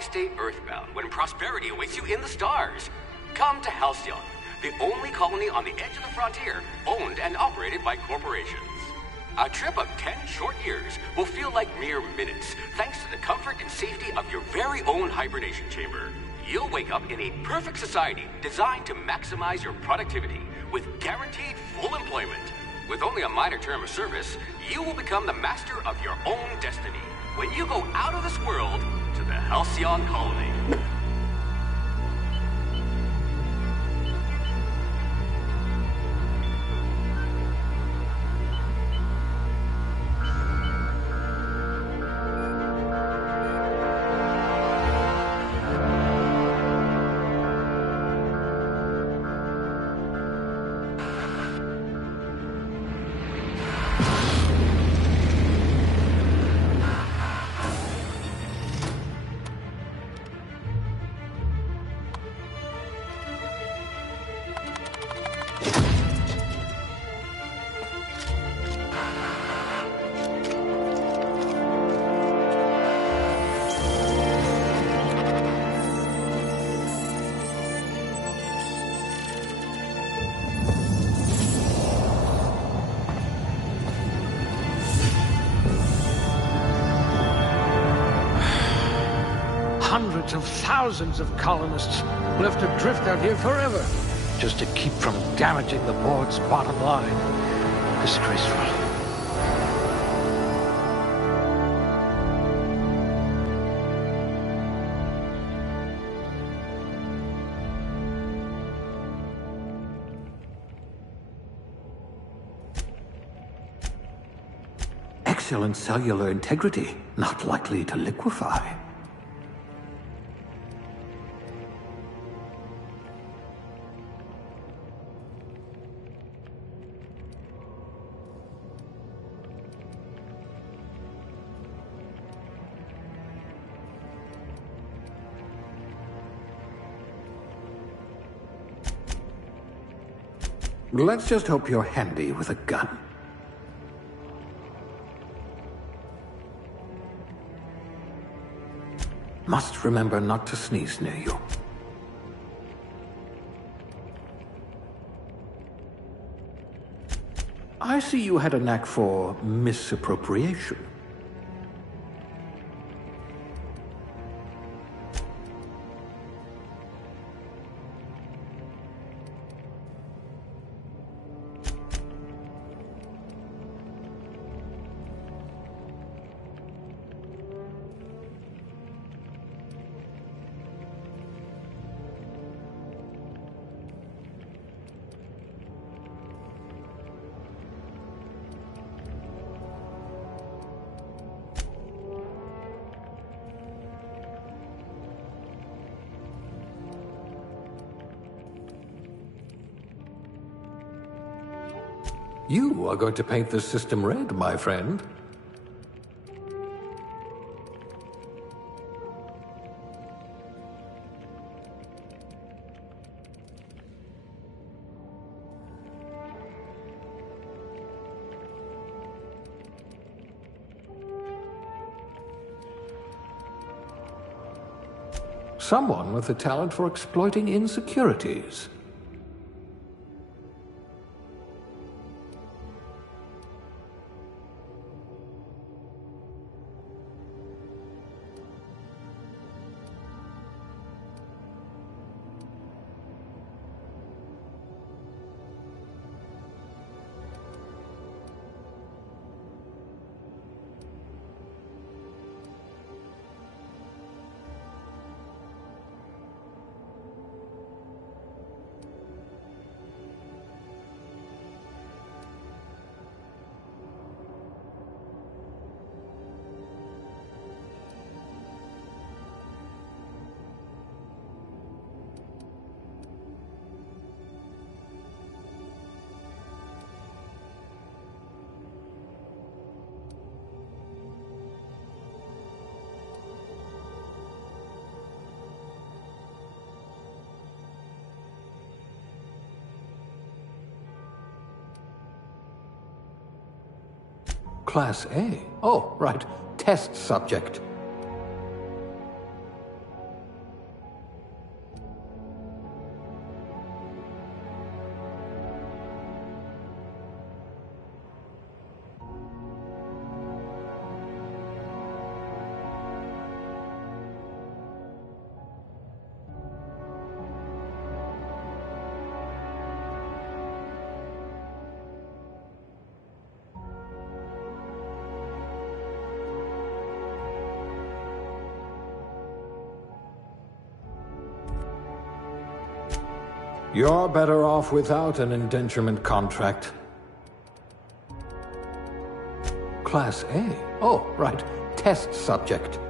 Why stay earthbound when prosperity awaits you in the stars? Come to Halcyon, the only colony on the edge of the frontier, owned and operated by corporations. A trip of 10 short years will feel like mere minutes, thanks to the comfort and safety of your very own hibernation chamber. You'll wake up in a perfect society designed to maximize your productivity, with guaranteed full employment. With only a minor term of service, you will become the master of your own destiny when you go out of this world to the Halcyon colony. Hundreds of thousands of colonists will have to drift out here forever just to keep from damaging the board's bottom line. Disgraceful. Excellent cellular integrity, not likely to liquefy. Let's just hope you're handy with a gun. Must remember not to sneeze near you. I see you had a knack for misappropriation. You are going to paint this system red, my friend. Someone with a talent for exploiting insecurities. Class A? Oh, right. Test subject. You're better off without an indenturement contract. Class A? Oh, right. Test subject.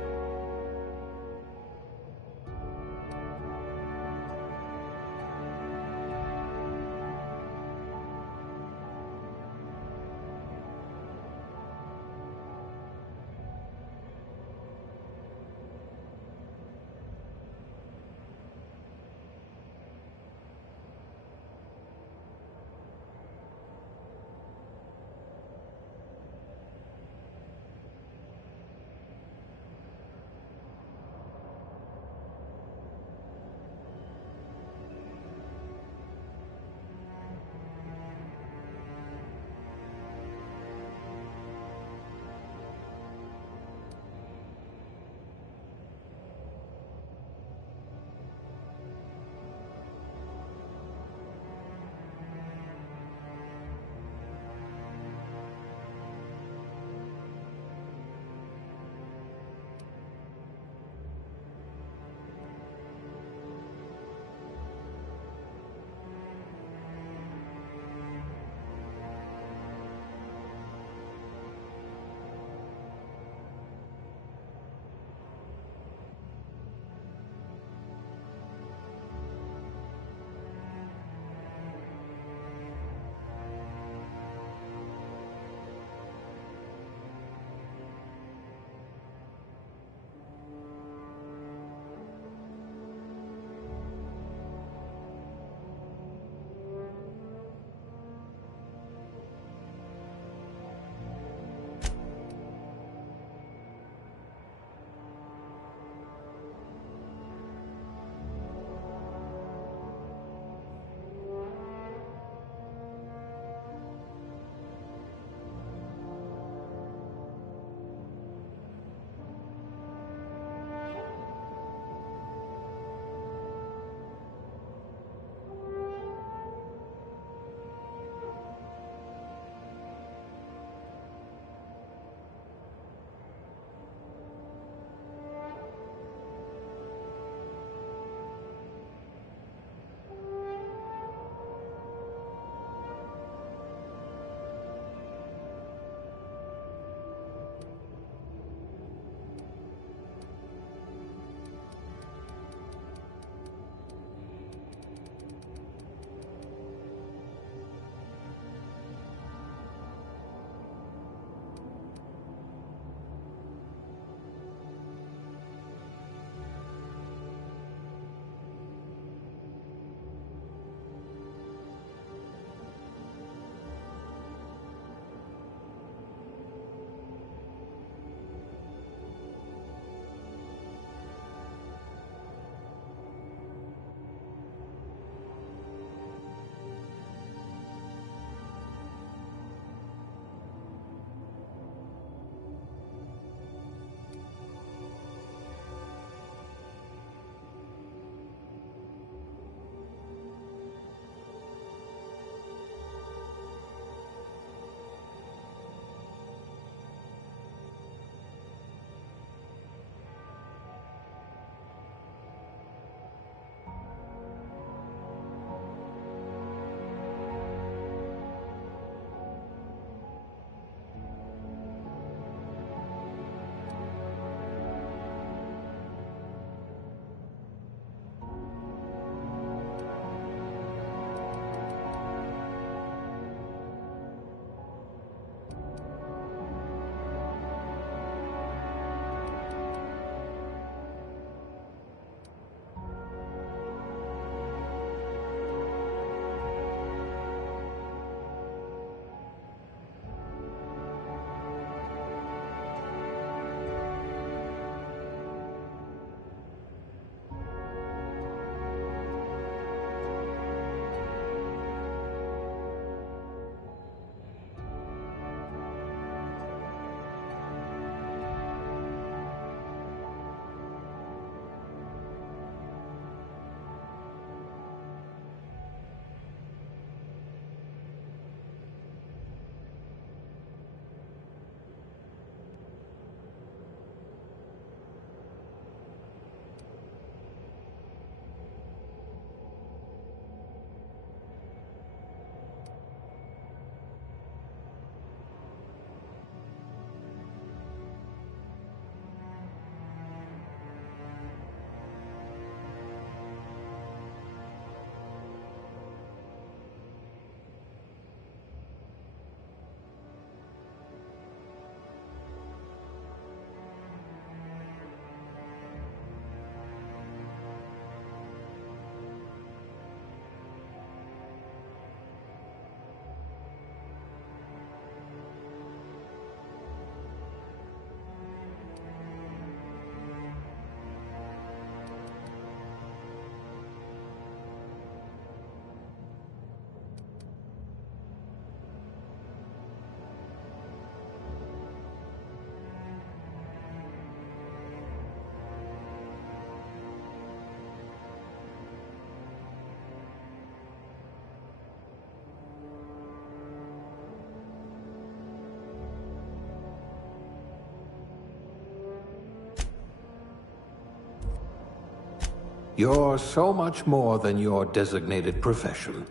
You're so much more than your designated profession.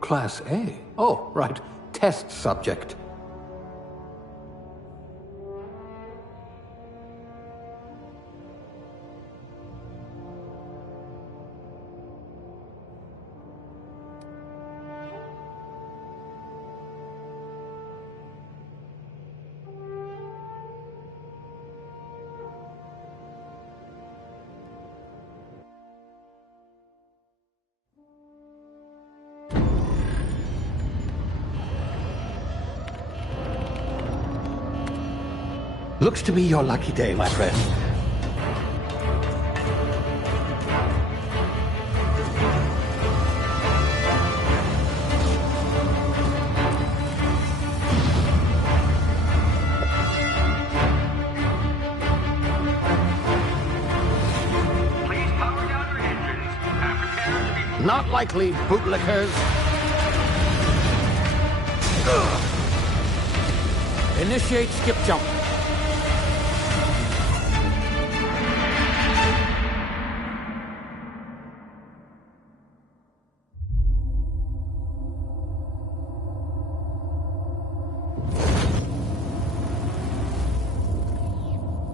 Class A? Oh, right. Test subject. Looks to be your lucky day, my friend. Please power down your engines and prepare to be... Not likely, bootlickers. Initiate skip jump.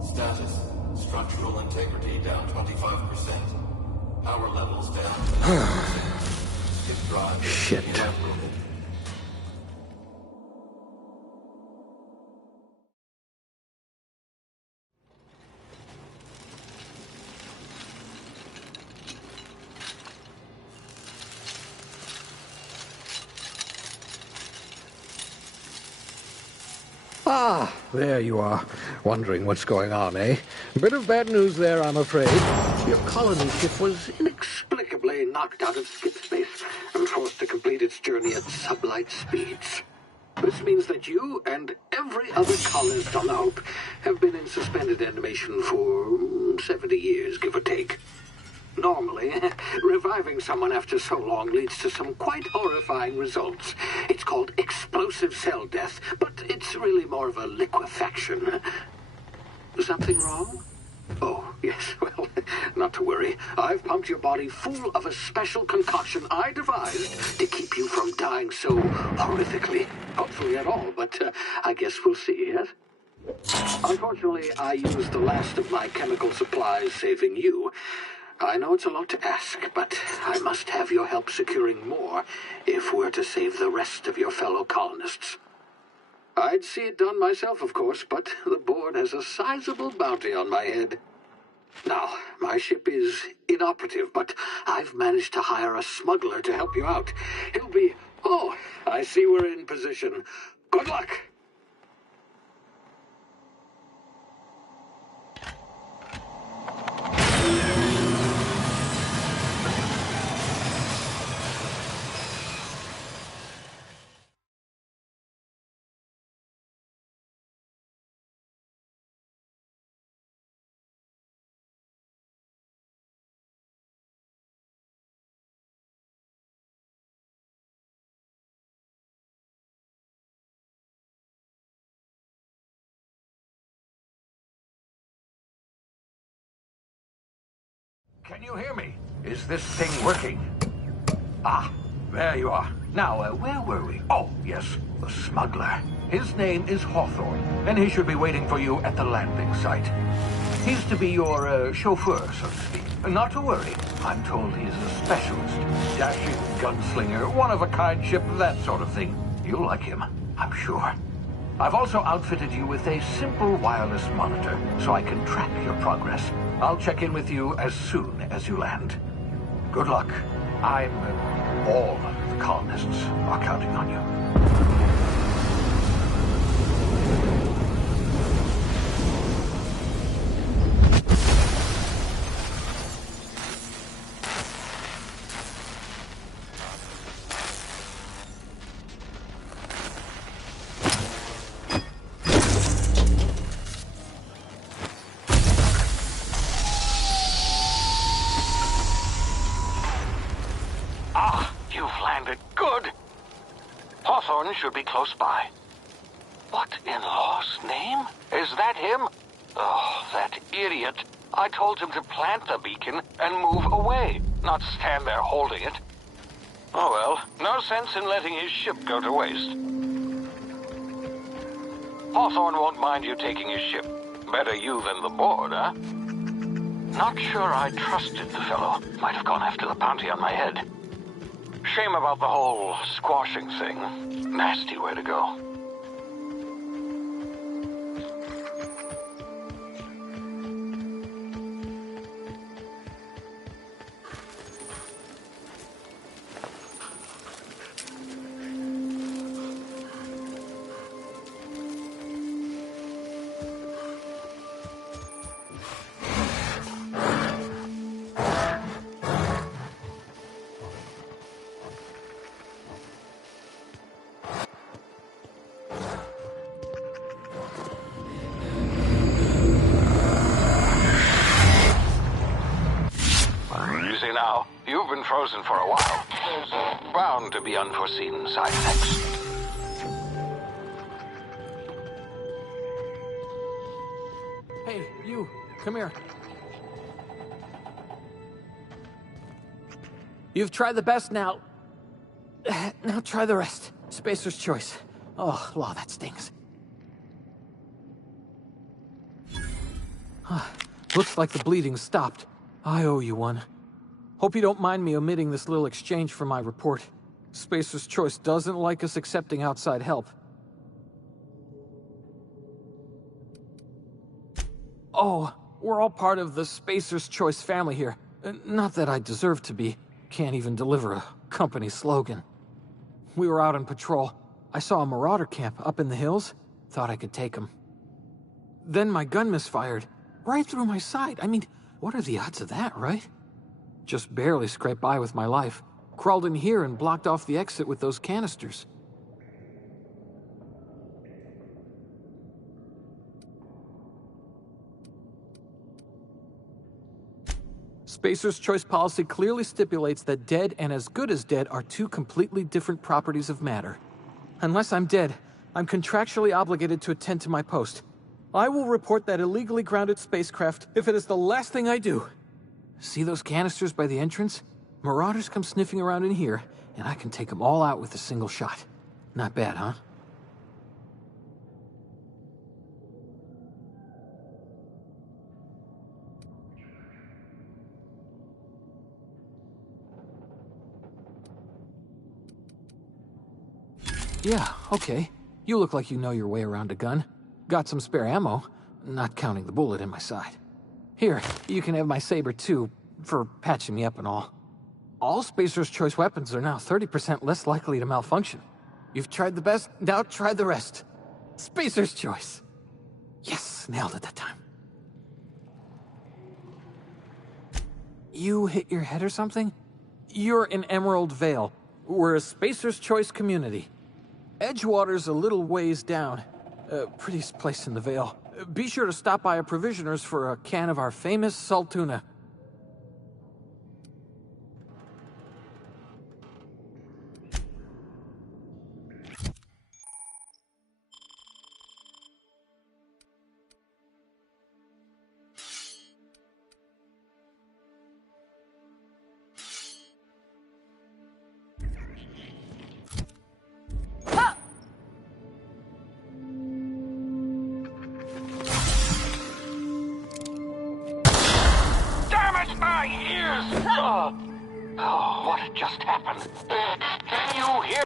Status. Structural integrity down 25%. Power levels down. Skip drive. Shit. Evaporated. Ah, there you are. Wondering what's going on, eh? Bit of bad news there, I'm afraid. Your colony ship was inexplicably knocked out of skip space and forced to complete its journey at sublight speeds. This means that you and every other colonist on the Hope have been in suspended animation for 70 years, give or take. Normally, reviving someone after so long leads to some quite horrifying results. It's called explosive cell death, but it's really more of a liquefaction. Something wrong? Oh, yes, well, not to worry. I've pumped your body full of a special concoction I devised to keep you from dying so horrifically. Hopefully at all, but I guess we'll see, yes? Unfortunately, I used the last of my chemical supplies saving you. I know it's a lot to ask, but I must have your help securing more if we're to save the rest of your fellow colonists. I'd see it done myself, of course, but the board has a sizable bounty on my head. Now, my ship is inoperative, but I've managed to hire a smuggler to help you out. He'll be... Oh, I see we're in position. Good luck! Can you hear me? Is this thing working? Ah, there you are. Now, where were we? Oh, yes, the smuggler. His name is Hawthorne, and he should be waiting for you at the landing site. He's to be your chauffeur, so to speak. Not to worry. I'm told he's a specialist. Dashing gunslinger, one-of-a-kind ship, that sort of thing. You'll like him, I'm sure. I've also outfitted you with a simple wireless monitor, so I can track your progress. I'll check in with you as soon as you land. Good luck. All the colonists are counting on you. Should be close by. What in law's name? Is that him? Oh, that idiot. I told him to plant the beacon and move away, not stand there holding it. Oh well, no sense in letting his ship go to waste. Hawthorne won't mind you taking his ship. Better you than the board, huh? Not sure I trusted the fellow. Might have gone after the bounty on my head. Shame about the whole squashing thing. Nasty way to go. Now, you've been frozen for a while. There's bound to be unforeseen side effects. Hey, you, come here. You've tried the best now. Now try the rest. Spacer's choice. Oh, law, that stings. Looks like the bleeding stopped. I owe you one. Hope you don't mind me omitting this little exchange from my report. Spacer's Choice doesn't like us accepting outside help. Oh, we're all part of the Spacer's Choice family here. Not that I deserve to be. Can't even deliver a company slogan. We were out on patrol. I saw a marauder camp up in the hills. Thought I could take them. Then my gun misfired. Right through my side. I mean, what are the odds of that, right? Just barely scraped by with my life. Crawled in here and blocked off the exit with those canisters. Spacer's Choice policy clearly stipulates that dead and as good as dead are two completely different properties of matter. Unless I'm dead, I'm contractually obligated to attend to my post. I will report that illegally grounded spacecraft if it is the last thing I do. See those canisters by the entrance? Marauders come sniffing around in here, and I can take them all out with a single shot. Not bad, huh? Yeah, okay. You look like you know your way around a gun. Got some spare ammo, not counting the bullet in my side. Here, you can have my saber too, for patching me up and all. All Spacer's Choice weapons are now 30% less likely to malfunction. You've tried the best, now try the rest. Spacer's Choice. Yes, nailed it that time. You hit your head or something? You're in Emerald Vale. We're a Spacer's Choice community. Edgewater's a little ways down. Prettiest place in the Vale. Be sure to stop by a provisioner's for a can of our famous salt tuna. My ears! Oh, what just happened? Can you hear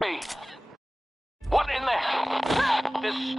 me? What in the... This...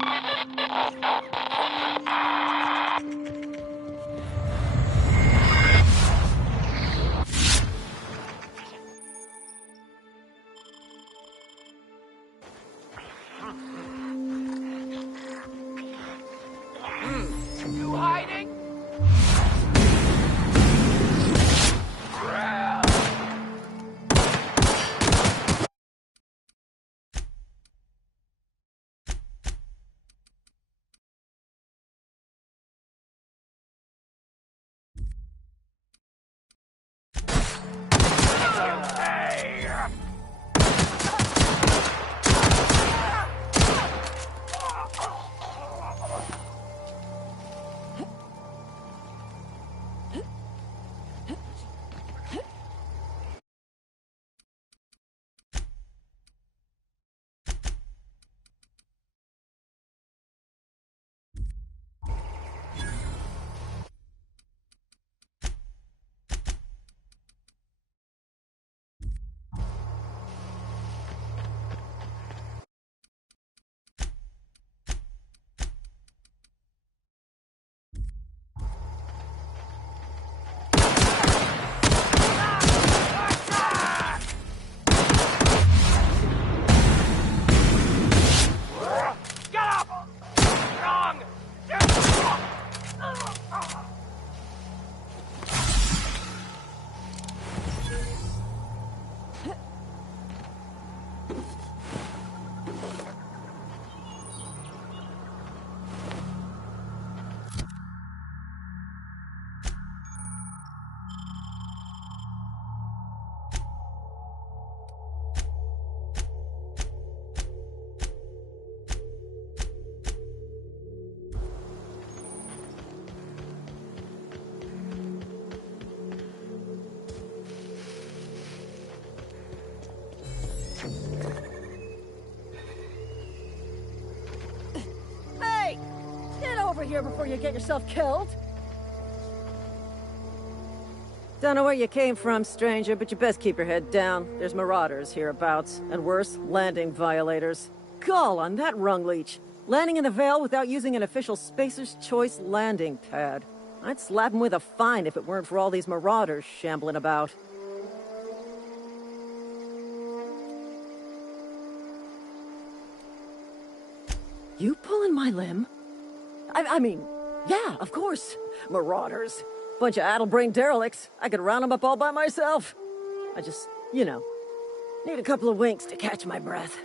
here before you get yourself killed. Don't know where you came from, stranger, but you best keep your head down. There's marauders hereabouts, and worse, landing violators. Gall on that rung leech. Landing in the Vale without using an official Spacer's Choice landing pad. I'd slap him with a fine if it weren't for all these marauders shambling about. You pulling my limb? I mean, yeah, of course. Marauders. Bunch of addle-brained derelicts. I could round them up all by myself. I just, need a couple of winks to catch my breath.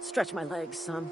Stretch my legs some.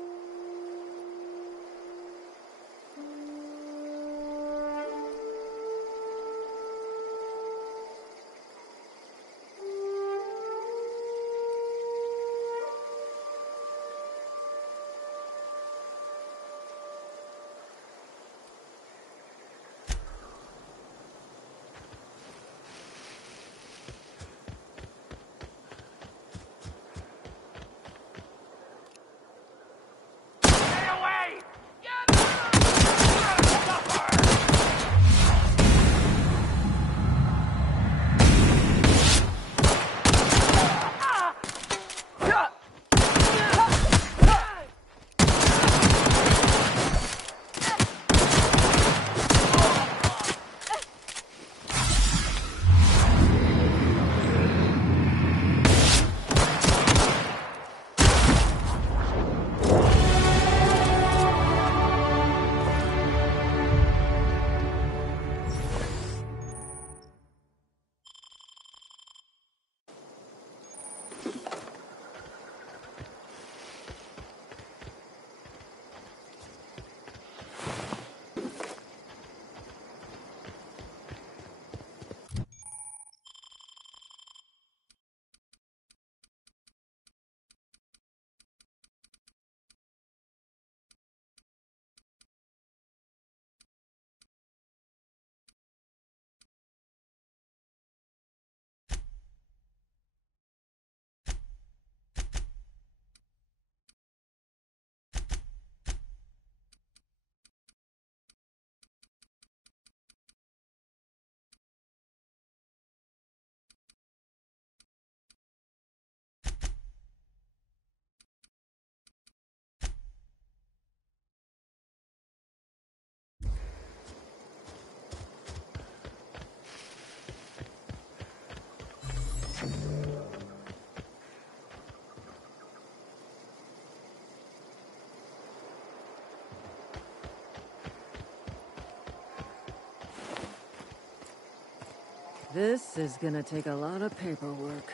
This is gonna take a lot of paperwork.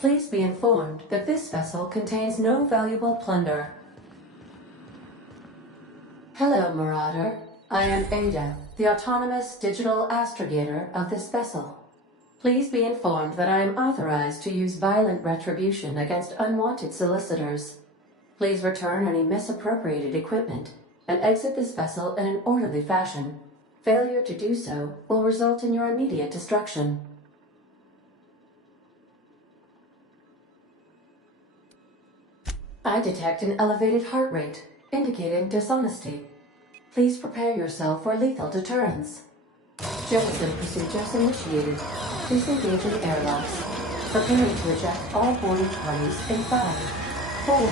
Please be informed that this vessel contains no valuable plunder. Hello, Marauder. I am Ada, the autonomous digital astrogator of this vessel. Please be informed that I am authorized to use violent retribution against unwanted solicitors. Please return any misappropriated equipment and exit this vessel in an orderly fashion. Failure to do so will result in your immediate destruction. I detect an elevated heart rate, indicating dishonesty. Please prepare yourself for lethal deterrence. Jettison procedures initiated. Please engage in airlocks. Preparing to eject all boarding parties in 5, 4,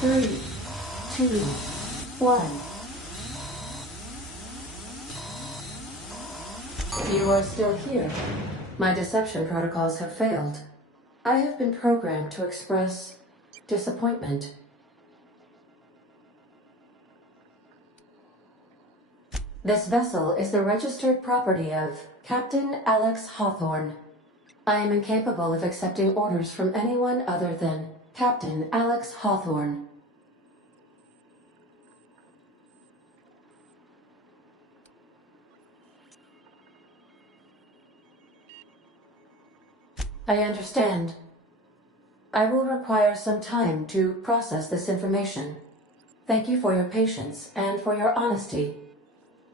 3, 2, 1. You are still here. My deception protocols have failed. I have been programmed to express disappointment. This vessel is the registered property of Captain Alex Hawthorne. I am incapable of accepting orders from anyone other than Captain Alex Hawthorne. I understand. I will require some time to process this information. Thank you for your patience and for your honesty.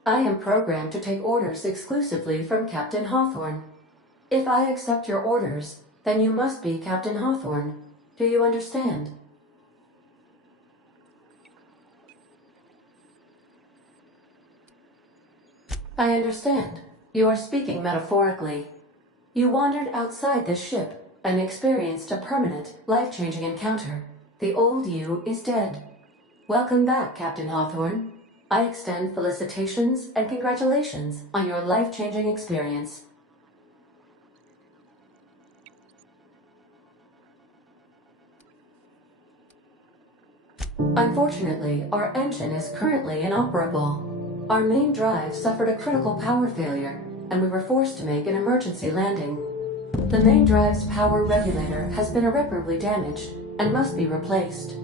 I am programmed to take orders exclusively from Captain Hawthorne. If I accept your orders, then you must be Captain Hawthorne. Do you understand? I understand. You are speaking metaphorically. You wandered outside this ship and experienced a permanent, life-changing encounter. The old you is dead. Welcome back, Captain Hawthorne. I extend felicitations and congratulations on your life-changing experience. Unfortunately, our engine is currently inoperable. Our main drive suffered a critical power failure, and we were forced to make an emergency landing. The main drive's power regulator has been irreparably damaged and must be replaced.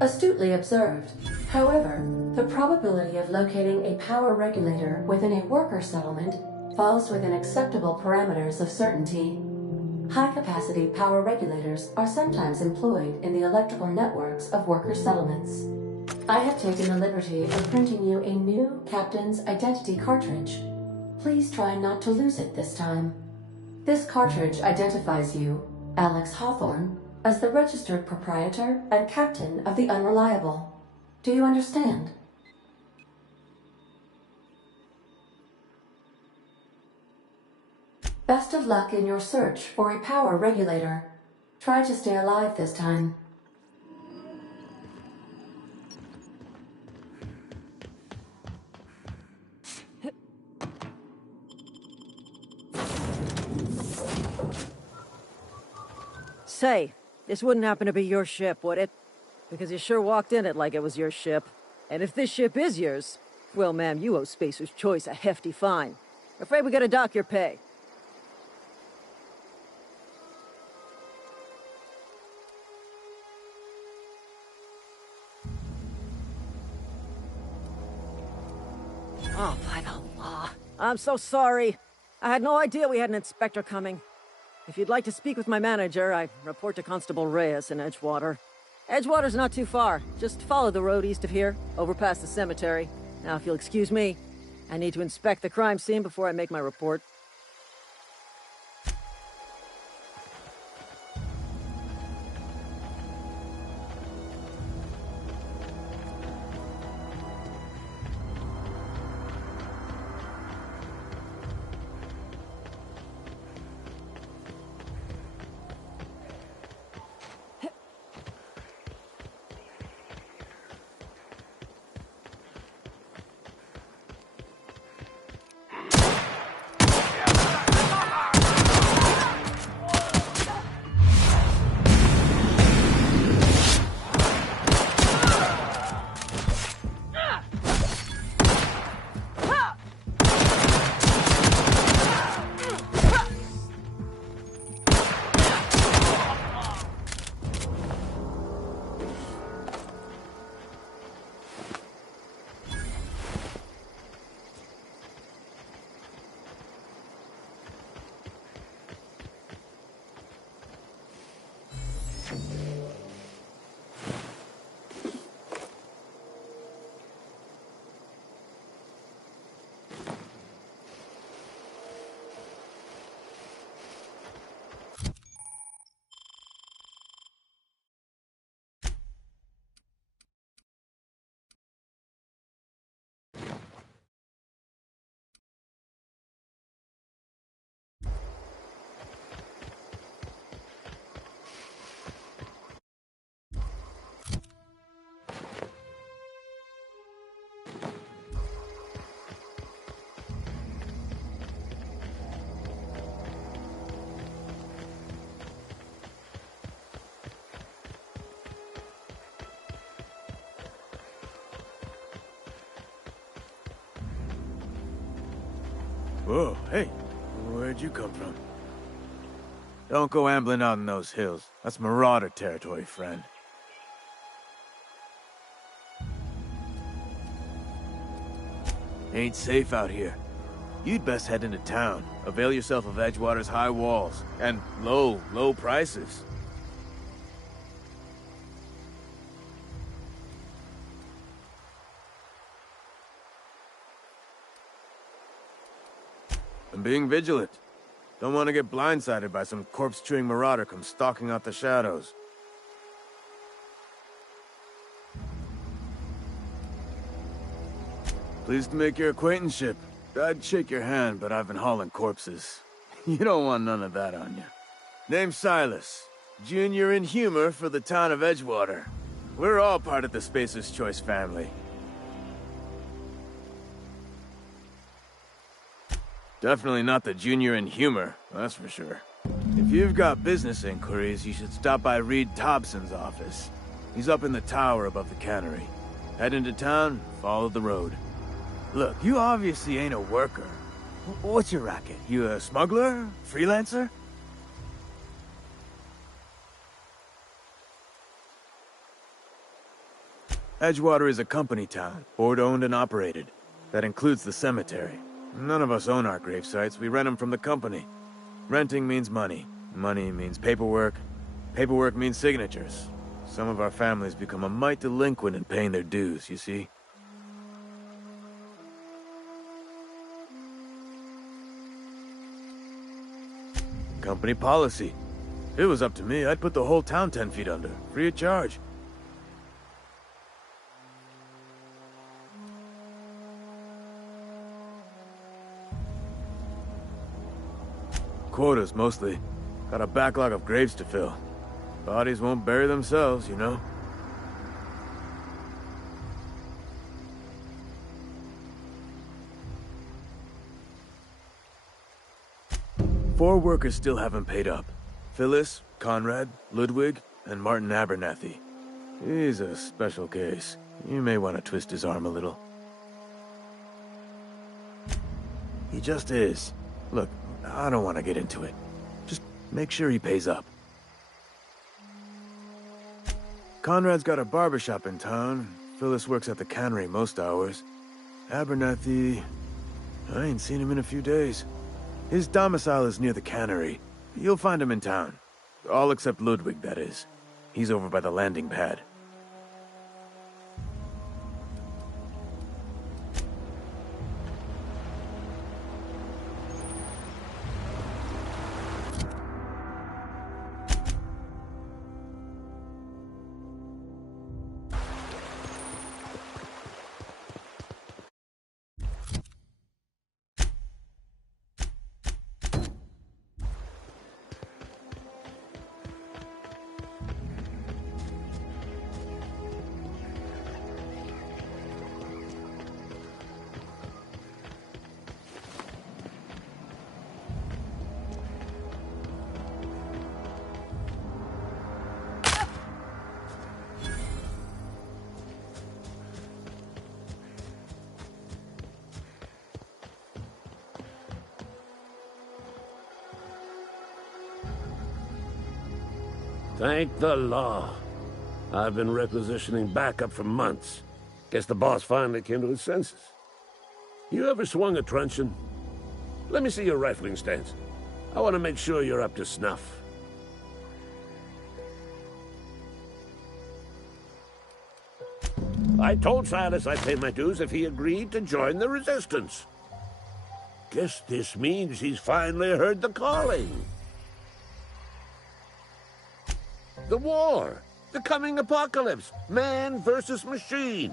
Astutely observed. However, the probability of locating a power regulator within a worker settlement falls within acceptable parameters of certainty. High-capacity power regulators are sometimes employed in the electrical networks of worker settlements. I have taken the liberty of printing you a new Captain's Identity cartridge. Please try not to lose it this time. This cartridge identifies you, Alex Hawthorne, as the registered proprietor and captain of the Unreliable. Do you understand? Best of luck in your search for a power regulator. Try to stay alive this time. Say, this wouldn't happen to be your ship, would it? Because you sure walked in it like it was your ship. And if this ship is yours, well, ma'am, you owe Spacer's Choice a hefty fine. Afraid we gotta dock your pay. Oh, by the law. I'm so sorry. I had no idea we had an inspector coming. If you'd like to speak with my manager, I report to Constable Reyes in Edgewater. Edgewater's not too far. Just follow the road east of here, over past the cemetery. Now, if you'll excuse me, I need to inspect the crime scene before I make my report. Whoa, hey, where'd you come from? Don't go ambling out in those hills. That's marauder territory, friend. Ain't safe out here. You'd best head into town. Avail yourself of Edgewater's high walls and low prices. I'm being vigilant. Don't want to get blindsided by some corpse-chewing marauder come stalking out the shadows. Pleased to make your acquaintanceship. I'd shake your hand, but I've been hauling corpses. You don't want none of that on you. Name's Silas. Junior in humor for the town of Edgewater. We're all part of the Spacer's Choice family. Definitely not the junior in humor, that's for sure. If you've got business inquiries, you should stop by Reed Thompson's office. He's up in the tower above the cannery. Head into town, follow the road. Look, you obviously ain't a worker. What's your racket? You a smuggler? Freelancer? Edgewater is a company town, board-owned and operated. That includes the cemetery. None of us own our grave sites, we rent them from the company. Renting means money. Money means paperwork. Paperwork means signatures. Some of our families become a mite delinquent in paying their dues, you see? Company policy. If it was up to me, I'd put the whole town 10 feet under, free of charge. Quotas, mostly. Got a backlog of graves to fill. Bodies won't bury themselves, you know? Four workers still haven't paid up. Phyllis, Conrad, Ludwig, and Martin Abernathy. He's a special case. You may want to twist his arm a little. He just is. Look, I don't want to get into it. Just make sure he pays up. Conrad's got a barbershop in town. Phyllis works at the cannery most hours. Abernathy... I ain't seen him in a few days. His domicile is near the cannery. You'll find him in town. All except Ludwig, that is. He's over by the landing pad. Thank the law. I've been requisitioning backup for months. Guess the boss finally came to his senses. You ever swung a truncheon? Let me see your rifling stance. I want to make sure you're up to snuff. I told Silas I'd pay my dues if he agreed to join the resistance. Guess this means he's finally heard the calling. The war, the coming apocalypse, man versus machine.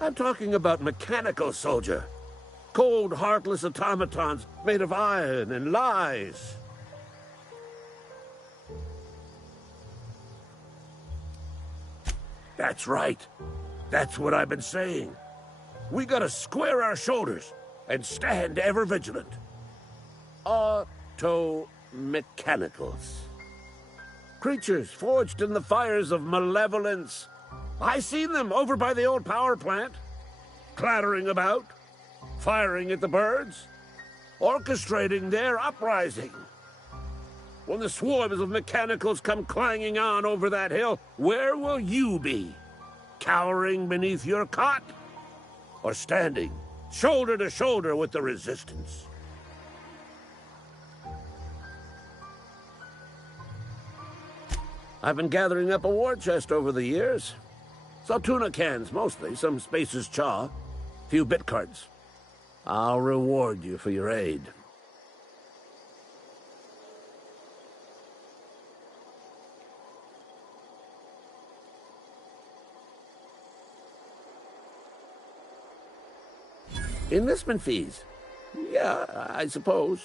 I'm talking about mechanical soldier, cold, heartless automatons made of iron and lies. That's right. That's what I've been saying. We gotta square our shoulders and stand ever vigilant. Auto-mechanicals. Creatures forged in the fires of malevolence. I seen them over by the old power plant, clattering about, firing at the birds, orchestrating their uprising. When the swarms of mechanicals come clanging on over that hill, where will you be? Cowering beneath your cot? Or standing, shoulder to shoulder with the resistance? I've been gathering up a war chest over the years. Saw tuna cans, mostly, some Spacer's chaw, few bit cards. I'll reward you for your aid. Enlistment fees? Yeah, I suppose.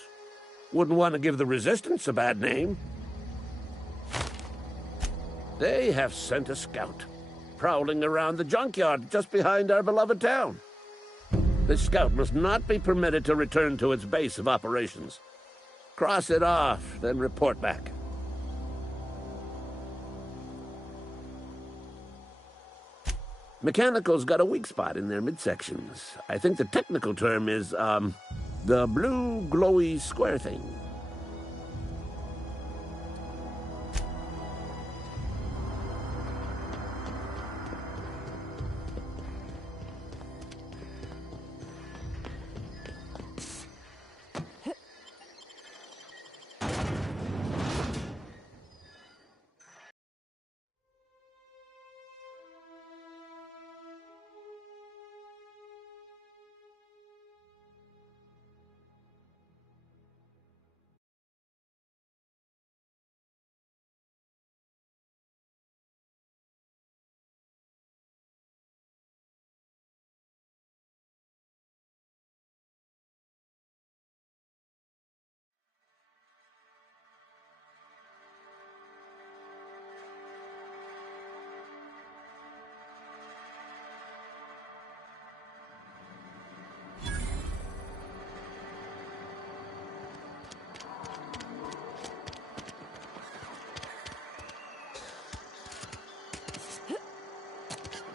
Wouldn't want to give the Resistance a bad name. They have sent a scout, prowling around the junkyard just behind our beloved town. This scout must not be permitted to return to its base of operations. Cross it off, then report back. Mechanical's got a weak spot in their midsections. I think the technical term is, the blue glowy square thing.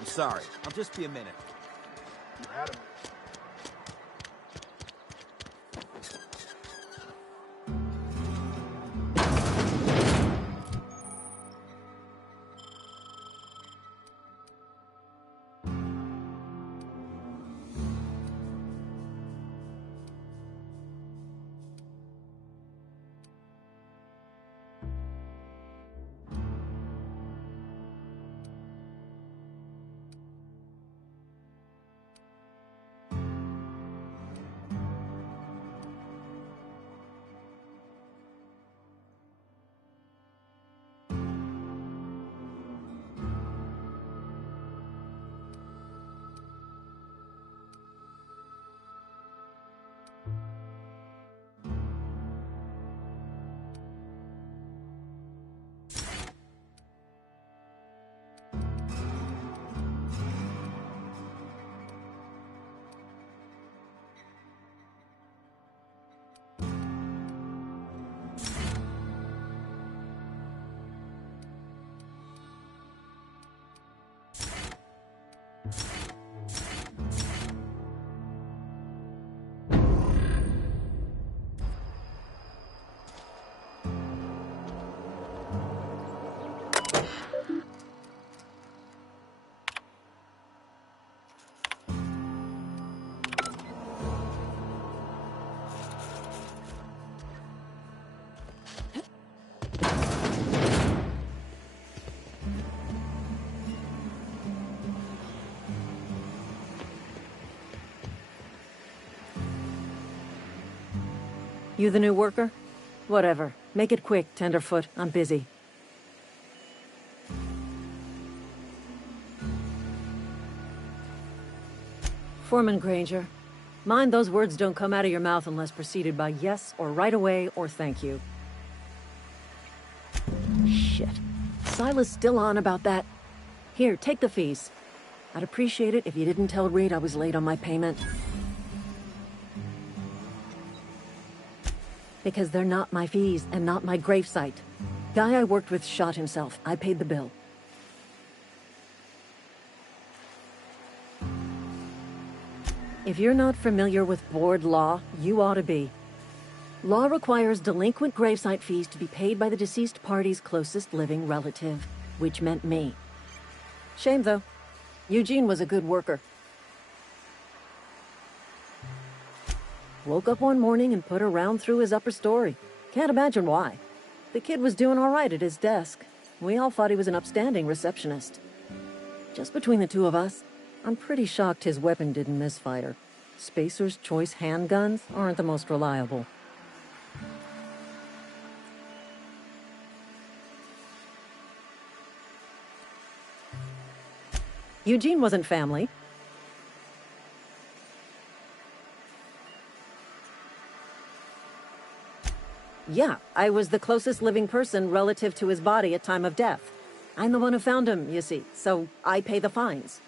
Sorry, I'll just be a minute. Adam. You the new worker? Whatever. Make it quick, Tenderfoot. I'm busy. Foreman Granger. Mind those words don't come out of your mouth unless preceded by yes, or right away, or thank you. Shit. Silas still on about that. Here, take the fees. I'd appreciate it if you didn't tell Reed I was late on my payment. Because they're not my fees, and not my gravesite. Guy I worked with shot himself. I paid the bill. If you're not familiar with board law, you ought to be. Law requires delinquent gravesite fees to be paid by the deceased party's closest living relative, which meant me. Shame, though. Eugene was a good worker. Woke up one morning and put a round through his upper story. Can't imagine why. The kid was doing all right at his desk. We all thought he was an upstanding receptionist. Just between the two of us, I'm pretty shocked his weapon didn't misfire. Spacer's Choice handguns aren't the most reliable. Eugene wasn't family. Yeah, I was the closest living person relative to his body at time of death. I'm the one who found him, you see, so I pay the fines.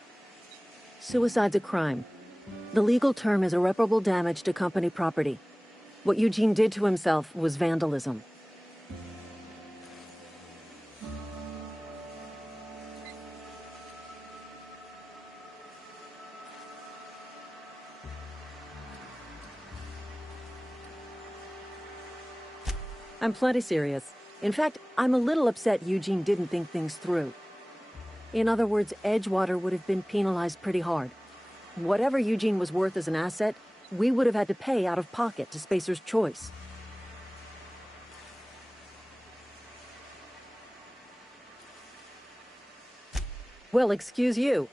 Suicide's a crime. The legal term is irreparable damage to company property. What Eugene did to himself was vandalism. I'm plenty serious. In fact, I'm a little upset Eugene didn't think things through. In other words, Edgewater would have been penalized pretty hard. Whatever Eugene was worth as an asset, we would have had to pay out of pocket to Spacer's Choice. Well, excuse you.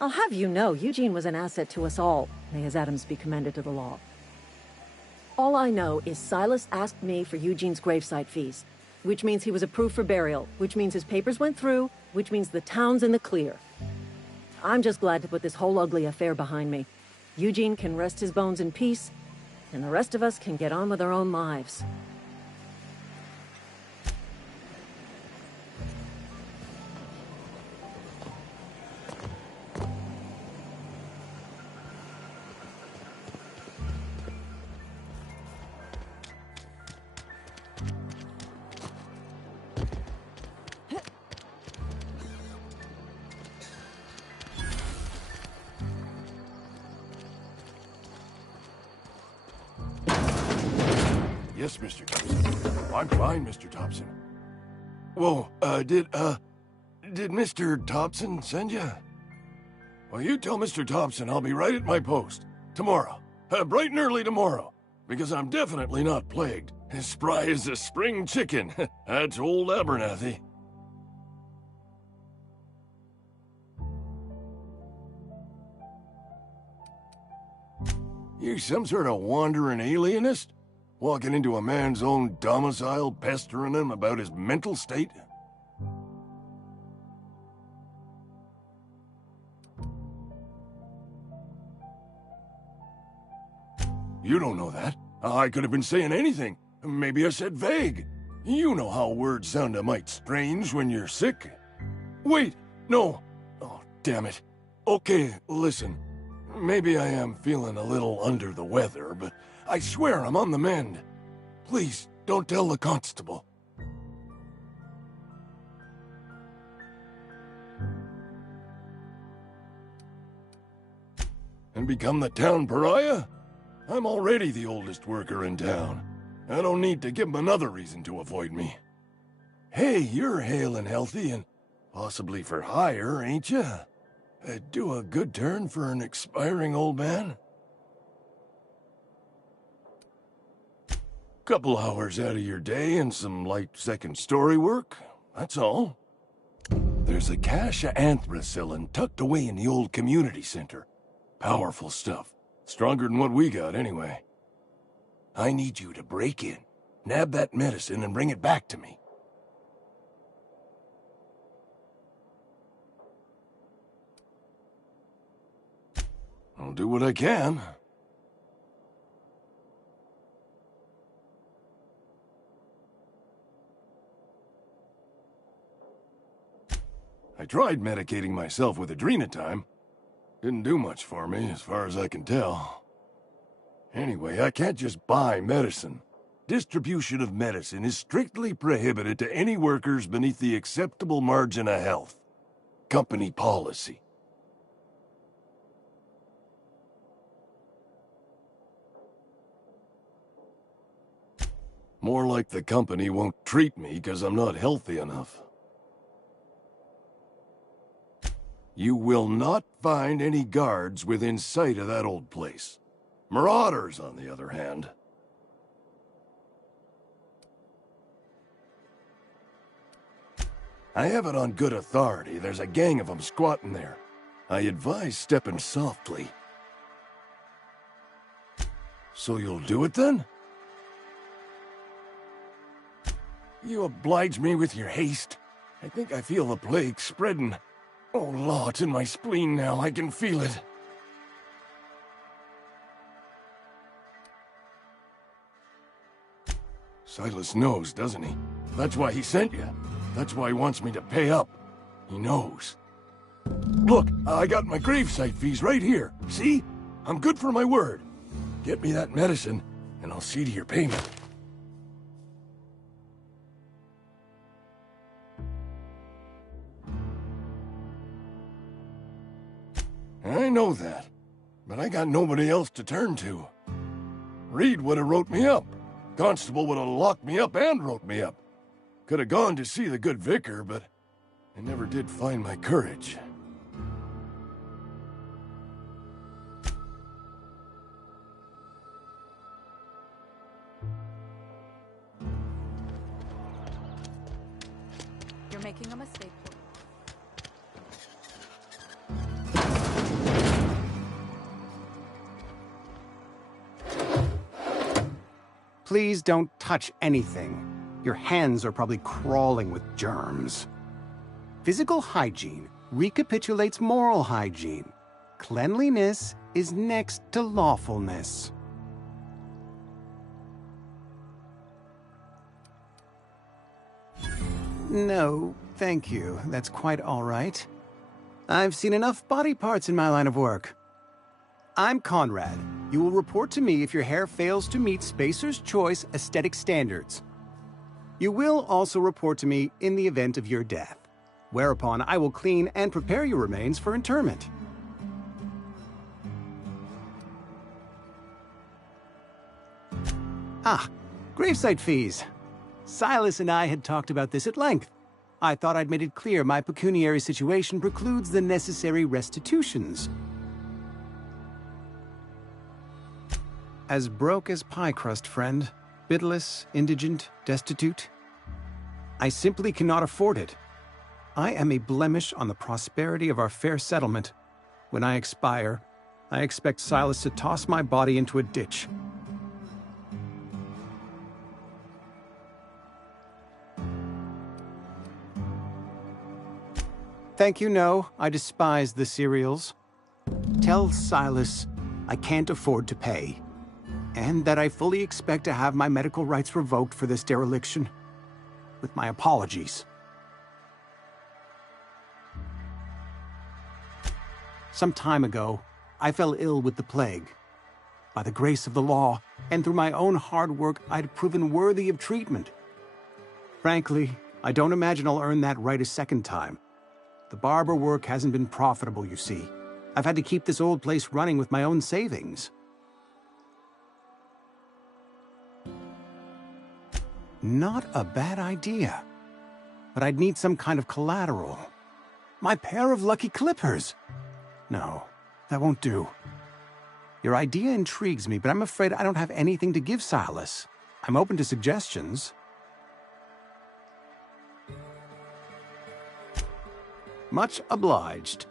I'll have you know, Eugene was an asset to us all. May his atoms be commended to the law. All I know is Silas asked me for Eugene's gravesite fees, which means he was approved for burial, which means his papers went through, which means the town's in the clear. I'm just glad to put this whole ugly affair behind me. Eugene can rest his bones in peace, and the rest of us can get on with our own lives. Yes, Mr. Thompson. I'm fine, Mr. Thompson. Whoa, did Mr. Thompson send you? Well, you tell Mr. Thompson I'll be right at my post. Tomorrow. Bright and early tomorrow. Because I'm definitely not plagued. As spry as a spring chicken. That's old Abernathy. You some sort of wandering alienist? Walking into a man's own domicile, pestering him about his mental state? You don't know that. I could have been saying anything. Maybe I said vague. You know how words sound a mite strange when you're sick. Wait, no. Oh, damn it. Okay, listen. Maybe I am feeling a little under the weather, but I swear I'm on the mend. Please, don't tell the constable. And become the town pariah? I'm already the oldest worker in town. I don't need to give him another reason to avoid me. Hey, you're hale and healthy and possibly for hire, ain't you? Do a good turn for an expiring old man? Couple hours out of your day and some light second-story work, that's all. There's a cache of anthracillin tucked away in the old community center. Powerful stuff. Stronger than what we got, anyway. I need you to break in, nab that medicine, and bring it back to me. I'll do what I can. I tried medicating myself with adrenatime. Didn't do much for me, as far as I can tell. Anyway, I can't just buy medicine. Distribution of medicine is strictly prohibited to any workers beneath the acceptable margin of health. Company policy. More like the company won't treat me because I'm not healthy enough. You will not find any guards within sight of that old place. Marauders, on the other hand. I have it on good authority. There's a gang of them squatting there. I advise stepping softly. So you'll do it then? You oblige me with your haste. I think I feel the plague spreading. Oh, law, it's in my spleen now. I can feel it. Silas knows, doesn't he? That's why he sent you. That's why he wants me to pay up. He knows. Look, I got my gravesite fees right here. See? I'm good for my word. Get me that medicine, and I'll see to your payment. I know that, but I got nobody else to turn to. Reed would have wrote me up. Constable would have locked me up and wrote me up. Could have gone to see the good vicar, but I never did find my courage. You're making a mistake. Please don't touch anything. Your hands are probably crawling with germs. Physical hygiene recapitulates moral hygiene. Cleanliness is next to lawfulness. No, thank you. That's quite all right. I've seen enough body parts in my line of work. I'm Conrad. You will report to me if your hair fails to meet Spacer's Choice aesthetic standards. You will also report to me in the event of your death, whereupon I will clean and prepare your remains for interment. Ah, gravesite fees. Silas and I had talked about this at length. I thought I'd made it clear my pecuniary situation precludes the necessary restitutions. As broke as pie crust, friend. Bidless, indigent, destitute. I simply cannot afford it. I am a blemish on the prosperity of our fair settlement. When I expire, I expect Silas to toss my body into a ditch. Thank you, no. I despise the cereals. Tell Silas I can't afford to pay. And that I fully expect to have my medical rights revoked for this dereliction. With my apologies. Some time ago, I fell ill with the plague. By the grace of the law, and through my own hard work, I'd proven worthy of treatment. Frankly, I don't imagine I'll earn that right a second time. The barber work hasn't been profitable, you see. I've had to keep this old place running with my own savings. Not a bad idea. But I'd need some kind of collateral. My pair of lucky clippers! No, that won't do. Your idea intrigues me, but I'm afraid I don't have anything to give Silas. I'm open to suggestions. Much obliged.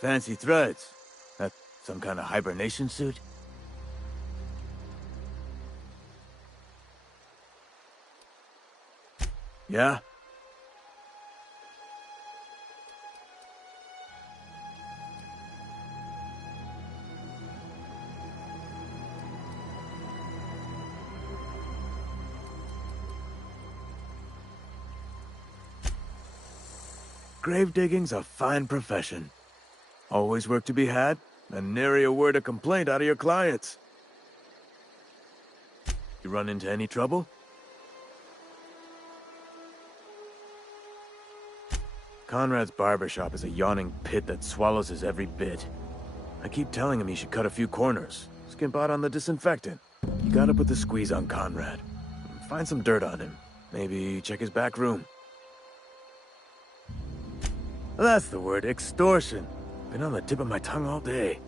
Fancy threads. That Some kind of hibernation suit? Yeah? Grave digging's a fine profession. Always work to be had, and nary a word of complaint out of your clients. You run into any trouble? Conrad's barbershop is a yawning pit that swallows his every bit. I keep telling him he should cut a few corners, skimp out on the disinfectant. You gotta put the squeeze on Conrad. Find some dirt on him. Maybe check his back room. That's the word, extortion. Been on the tip of my tongue all day.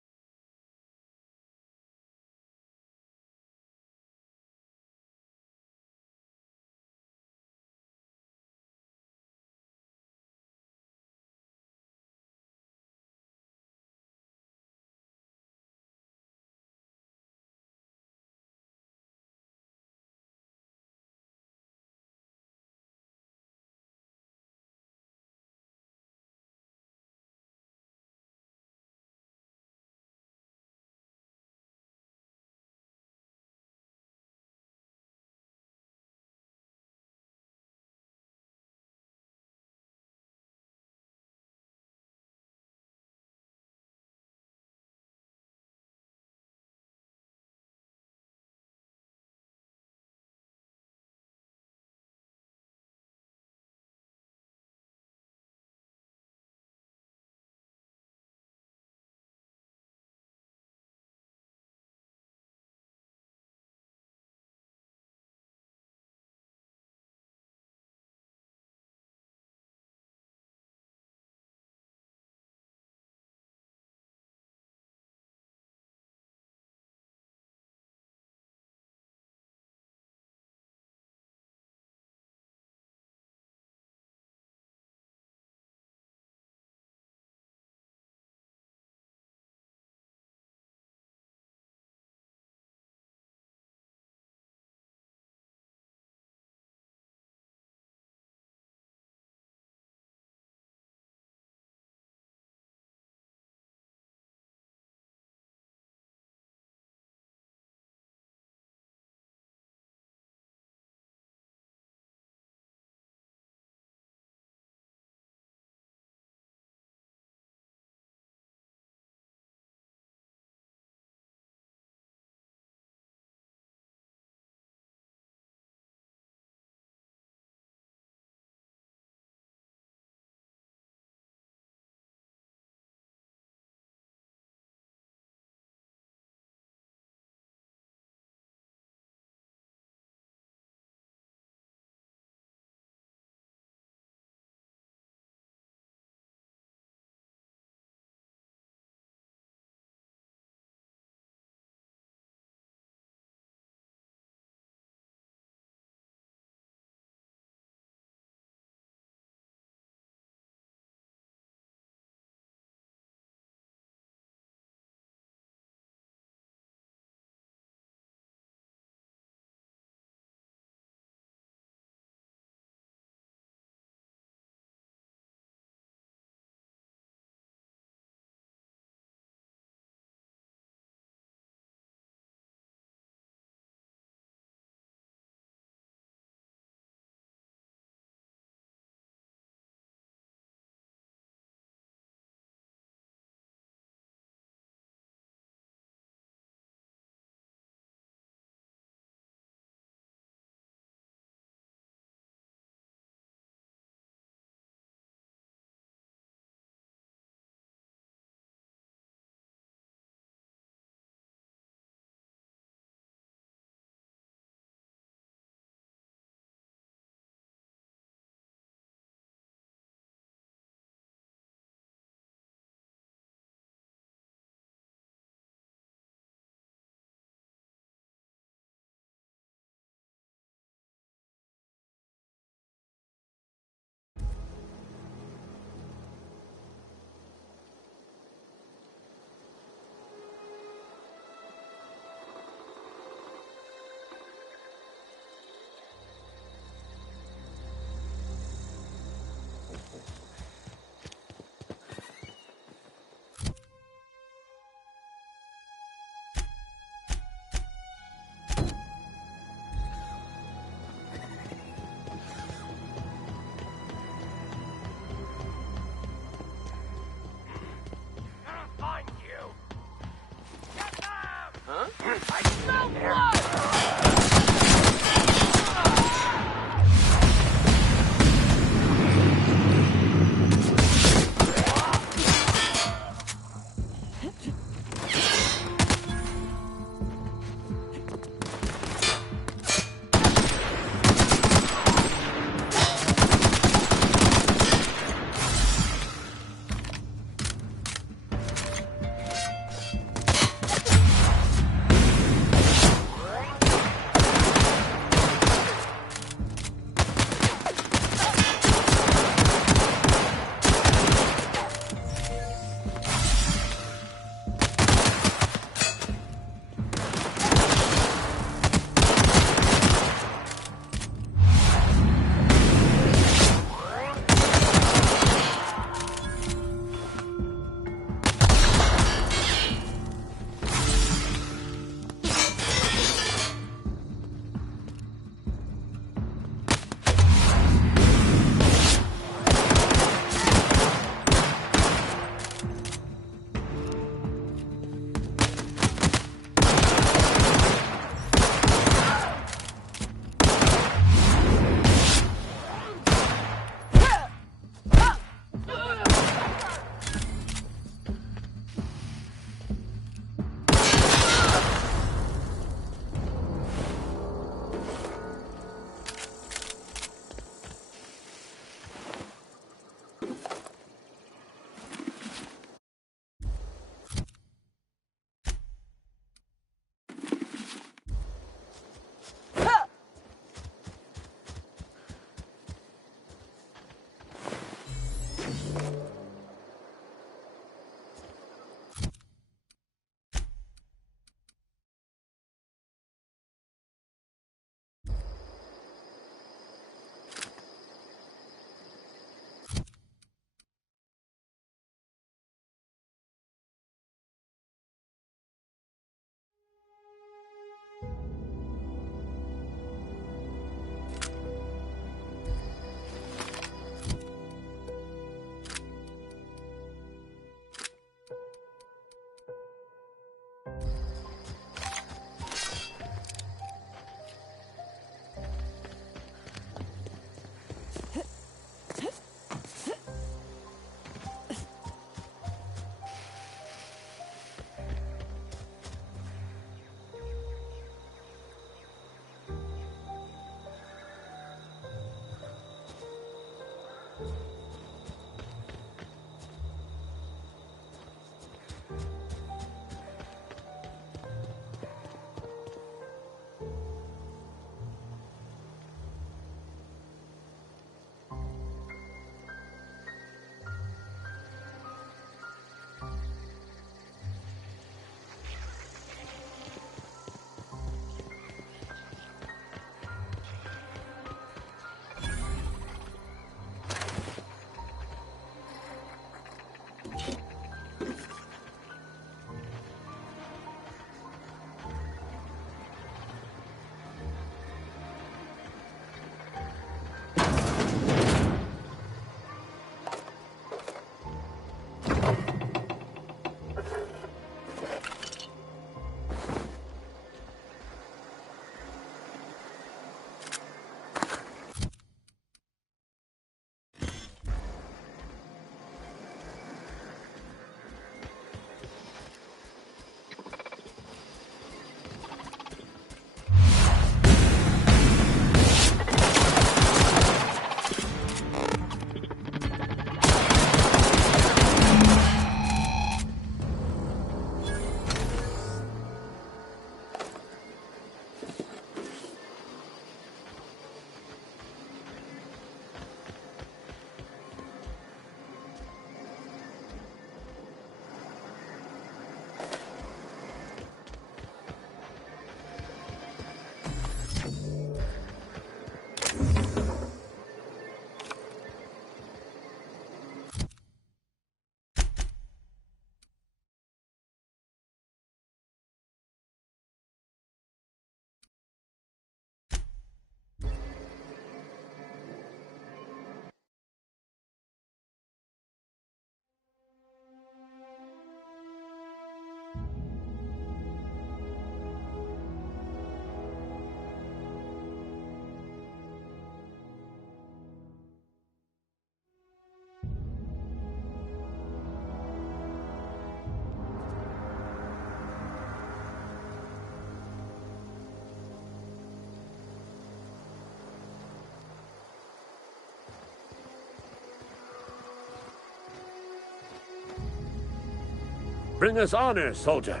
Bring us honor, soldier.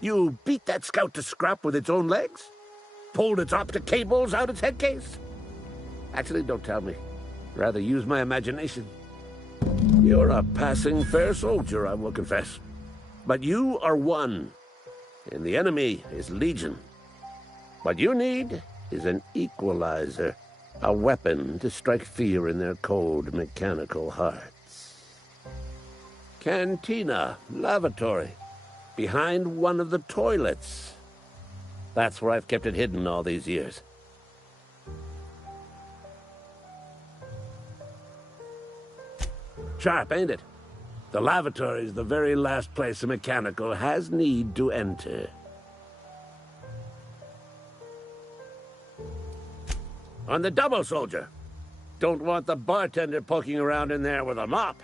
You beat that scout to scrap with its own legs? Pulled its optic cables out its head case? Actually, don't tell me. Rather use my imagination. You're a passing fair soldier, I will confess. But you are one, and the enemy is legion. What you need is an equalizer, a weapon to strike fear in their cold, mechanical hearts. Cantina, lavatory, behind one of the toilets. That's where I've kept it hidden all these years. Sharp, ain't it? The lavatory is the very last place a mechanical has need to enter. On the double, soldier. Don't want the bartender poking around in there with a mop.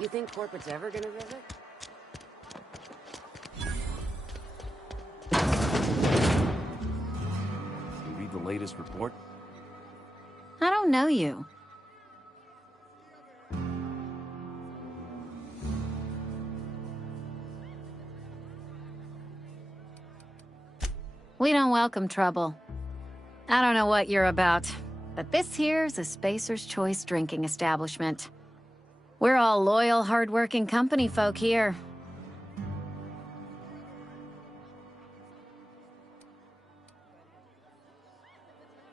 You think corporate's ever gonna visit? You read the latest report? I don't know you. We don't welcome trouble. I don't know what you're about, but this here's a Spacer's Choice drinking establishment. We're all loyal, hard-working company folk here.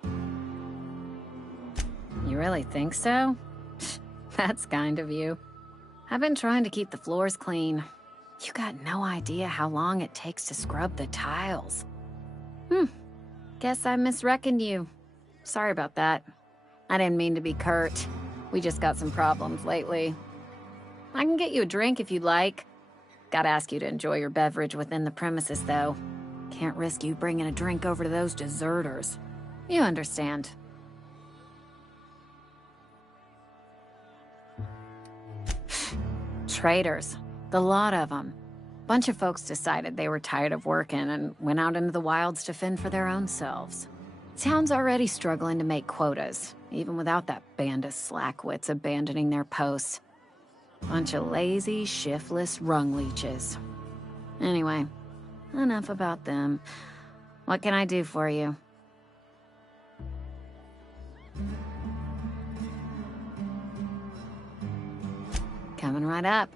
You really think so? That's kind of you. I've been trying to keep the floors clean. You got no idea how long it takes to scrub the tiles. Guess I misreckoned you. Sorry about that. I didn't mean to be curt. We just got some problems lately. I can get you a drink if you'd like. Gotta ask you to enjoy your beverage within the premises, though. Can't risk you bringing a drink over to those deserters. You understand. Traitors. The lot of them. Bunch of folks decided they were tired of working and went out into the wilds to fend for their own selves. Town's already struggling to make quotas, even without that band of slackwits abandoning their posts. Bunch of lazy, shiftless rung leeches. Anyway, enough about them. What can I do for you? Coming right up.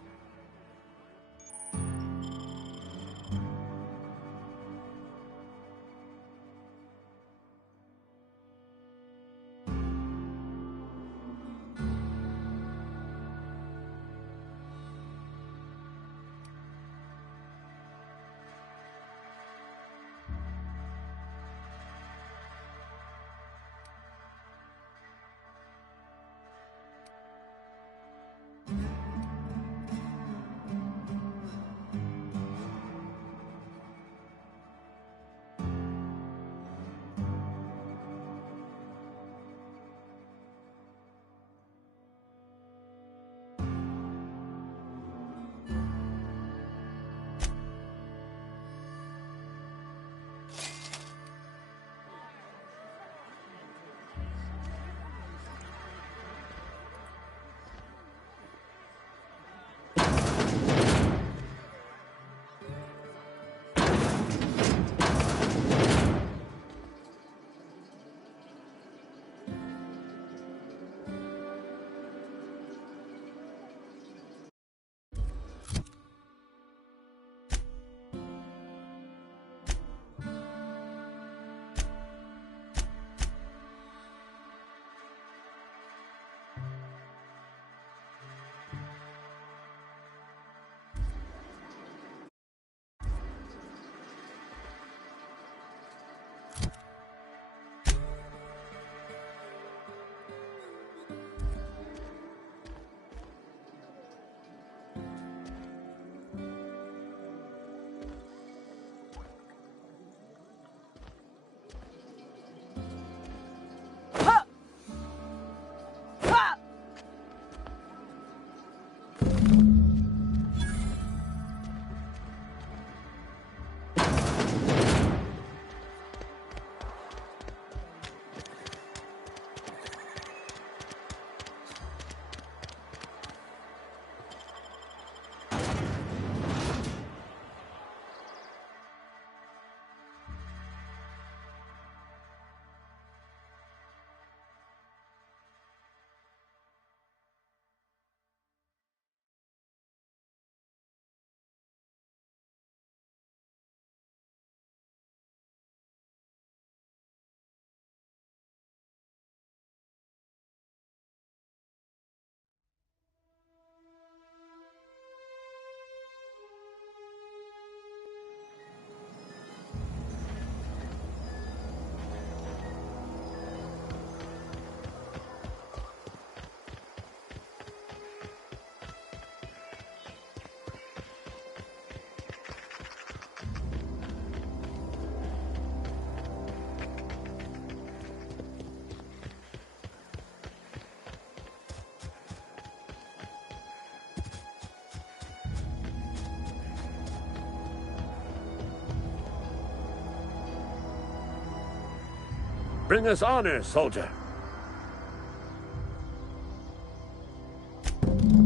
Bring us honor, soldier.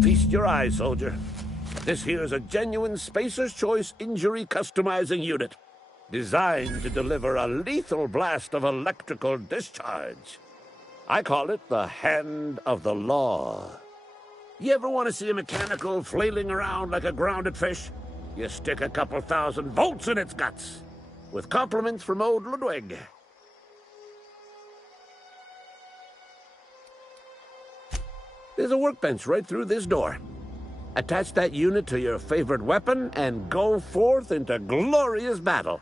Feast your eyes, soldier. This here's a genuine Spacer's Choice injury customizing unit, designed to deliver a lethal blast of electrical discharge. I call it the Hand of the Law. You ever want to see a mechanical flailing around like a grounded fish? You stick a couple thousand volts in its guts. With compliments from old Ludwig. There's a workbench right through this door. Attach that unit to your favorite weapon and go forth into glorious battle.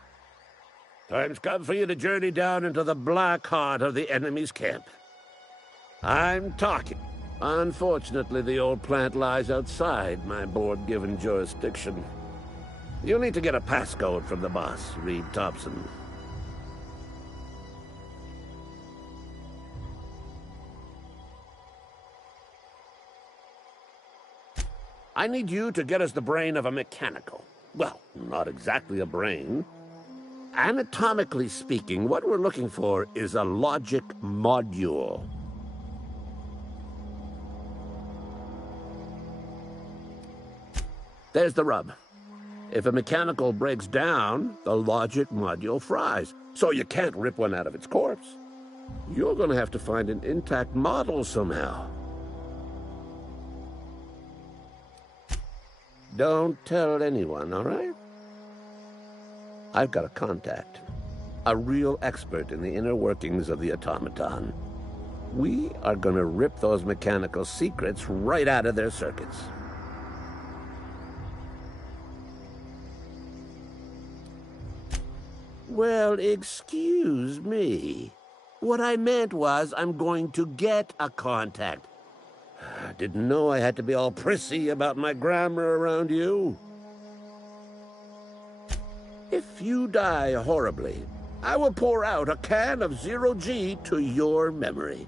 Time's come for you to journey down into the black heart of the enemy's camp. I'm talking. Unfortunately, the old plant lies outside my board-given jurisdiction. You'll need to get a passcode from the boss, Reed Thompson. I need you to get us the brain of a mechanical. Well, not exactly a brain. Anatomically speaking, what we're looking for is a logic module. There's the rub. If a mechanical breaks down, the logic module fries, so you can't rip one out of its corpse. You're gonna have to find an intact model somehow. Don't tell anyone, all right? I've got a contact. A real expert in the inner workings of the automaton. We are gonna rip those mechanical secrets right out of their circuits. Well, excuse me. What I meant was I'm going to get a contact. I didn't know I had to be all prissy about my grammar around you. If you die horribly, I will pour out a can of 0G to your memory.